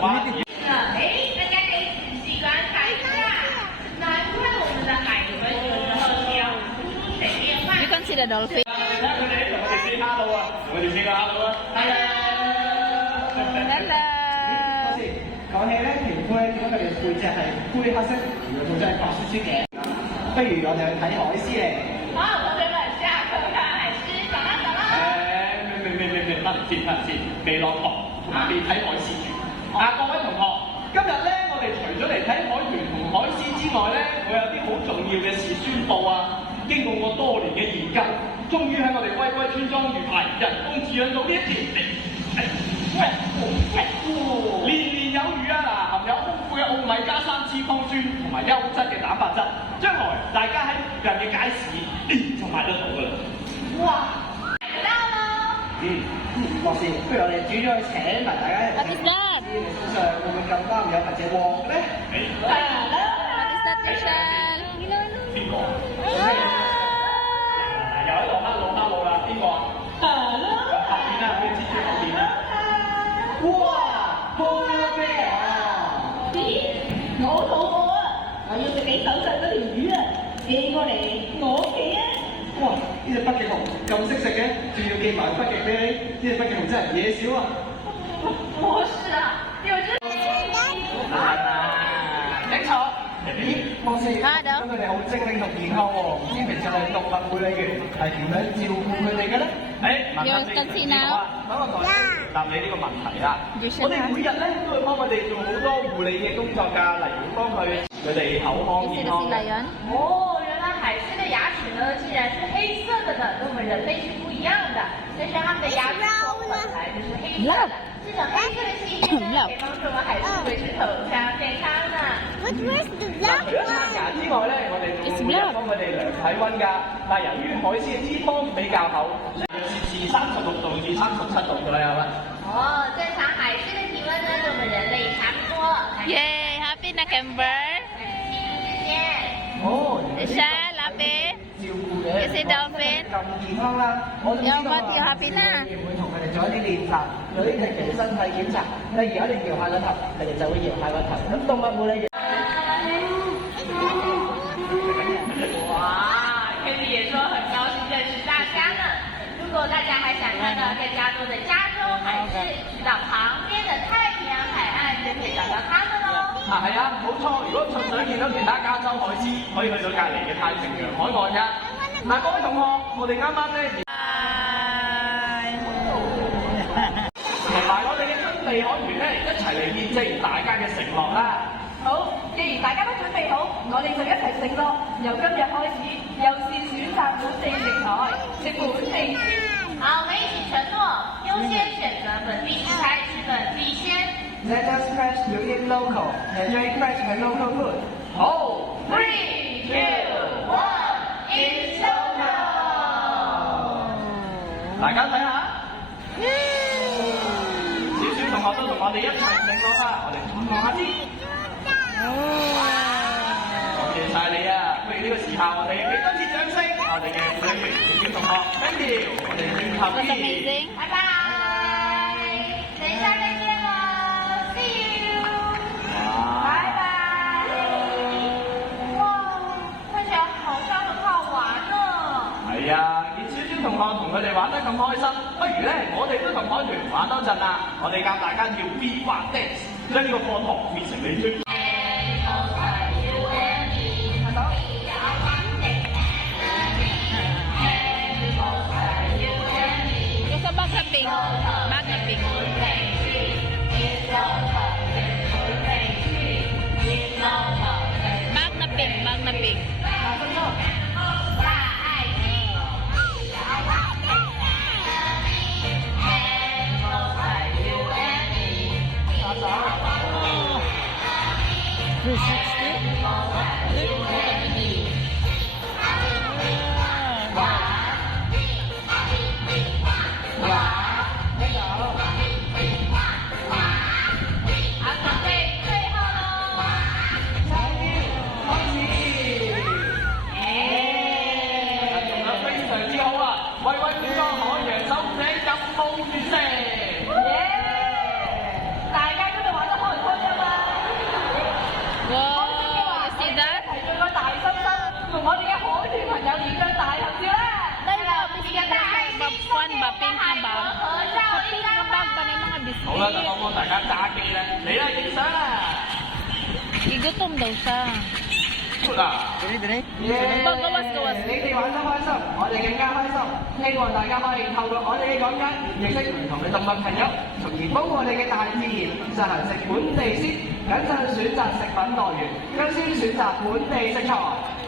花。哎，大家可以仔细观察一下，难怪我们的海豚有时候是要浮出水面外。You can see the dolphin. 你睇下佢哋同我哋 say hello 啊，同我哋 say 個 hello 啊。Hello. 講起咧，條灰咧，點解佢哋背脊係灰黑色，而個肚仔係白雪雪嘅？不如我哋去睇海獅嚟。好，同學們下課看海獅，走啦走啦。咩，未落堂同埋未睇海獅住。各位同學，今日咧我哋除咗嚟睇海豚同海獅之外咧，我有啲好重要嘅事宣佈啊！經過我多年嘅研究，終於喺我哋龜龜村莊預排人工飼養到呢一條。年年有餘啊！嗱，含有豐富嘅奧米加3脂肪酸同埋優質嘅蛋白質，將來大家喺附近嘅街市就買得到㗎啦。哇，買得到咯！博士，不如我哋轉咗去請埋大家一齊 What is that? 知你身上會唔會咁啱有或者鑊嘅咧？ What is that, Michelle? 邊個？又喺度hello啦，邊個啊？後邊啦，佢蜘蛛後邊啦。哇，好咩啊！咦，我肚餓啊！我要食你手上嗰條魚啊！寄過嚟我屋企啊！哇，呢隻北極熊咁識食嘅，仲要寄埋北極俾你，呢隻北極熊真係嘢少啊！不是啊，有隻。請坐。咦，博士，咁佢哋好精靈同健康喎，唔知平時我哋動物護理員係點樣照顧佢哋嘅咧？問下你等我講答你呢個問題啦。我哋每日咧都會幫佢哋做好多護理嘅工作㗎，例如幫佢哋口腔健康。哦，原來海獅的牙齒呢，竟然是黑色的呢，跟我們人類是不一樣的。但是它們的牙齒本來就是黑色的，這種黑色的細菌呢，可以幫助我們海獅維持口腔健康呢。除咗刷牙之外咧，我哋仲會每日幫佢哋量體温㗎。但係由於海獅嘅脂肪比較厚，攝氏36度至37度左右啦。哦，正常海獅的體温呢，跟我們人類差不多。Yay, happy na Camber. 哦， Michelle, happy. 照顧嘅 Is it dolphin? 咁健康啦，我就知道有乜下邊啊會同佢哋做一啲練習，有啲定期身體檢查。例如我哋搖下個頭，佢哋就會搖下個頭。咁動物護理員。哇 ，Kitty 也說很高興認識大家呢。如果大家還想看到更加多的加州海獅，去到旁邊的太平洋海岸就可以找到它們咯。係啊，冇錯。如果想見到其他加州海獅，可以去到隔離嘅太平洋海岸㗎。嗱，各位同學，我哋啱啱咧同埋我哋嘅準備海豚咧，一齊嚟見證大家嘅承諾啦。好，既然大家都準備好，我哋就一齊承諾，由今日開始，又是選擇本地食材，食本地鮮。好，我們一起承諾，優先選擇本地食材，吃本地鮮。Let us crash to eat local, enjoy fresh and local food. 好 Three, two, one, it's local。大家睇下，小同學都同我哋一齊承諾啦，我哋望下先。多謝晒你啊！不如呢個時候，我哋俾多次掌聲，我哋嘅護理員小同學 ，thank you，我哋轉頭見。拜拜，等一下再見咯 ，see you，拜拜。哇，看起來好像很好玩呢。係啊，見小同學同佢哋玩得咁開心，不如咧我哋都同海豚玩多陣啦。我哋教大家跳 V1 dance，將呢個課堂變成你最。Magnaping. 大家今日玩得開好啦，就我幫大家揸機啦，嚟啦，影相啦！ Igutom daw siya. 啦！Gawas. 你哋玩得開心，我哋更加開心。希望大家可以透過我哋嘅講解，認識唔同嘅動物朋友，從而幫我哋嘅大自然進行食本地鮮，謹慎選擇食品來源，優先選擇本地食材。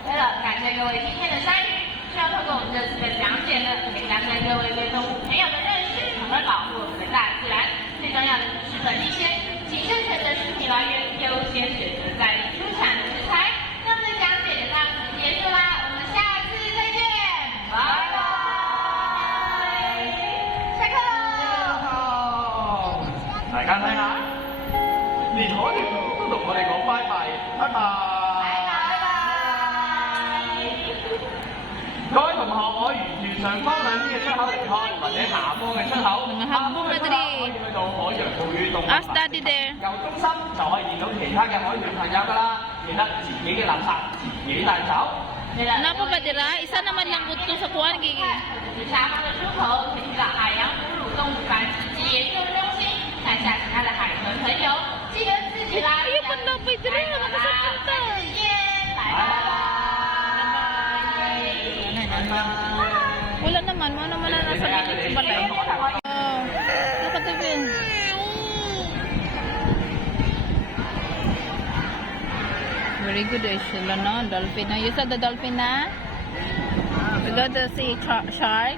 对了，感谢各位今天的参与。希望透过我们这次的讲解呢，可以加深各位对动物朋友的认识，从而保护我们的大自然。最重要的是本地鲜，谨慎选择食品来源，优先选择在地出产的食材。那么讲解就到此结束啦，我们下次再见，拜拜。下课喽。大家睇下，連海豚都同我哋講拜拜，拜拜。各位同學，可沿住上方兩邊嘅出口離開，或者下方嘅出口。 Mga 下方 hambong 嘅 na 出口可 diri. 以去到海洋哺乳動物 Ah, study there. 遊中心，就可以見到其他嘅海豚朋友㗎啦。記得自己嘅垃圾自己帶走。 Ano pa ba dira? Isa naman lang buto sa kuwan, Gigi. 是下方的出口可以去到海洋哺乳动物繁殖及研究中心，看下其他的海豚朋友，记得自己来。 Ayaw pa daw pa dira. Nakasapanta. 再见，拜拜。 Wala naman. Mo naman na nasa gilid sa balay. Oh, nakatipin. Very good eh sila, no? Dolphin na. You saw the dolphin na? We got to see shark.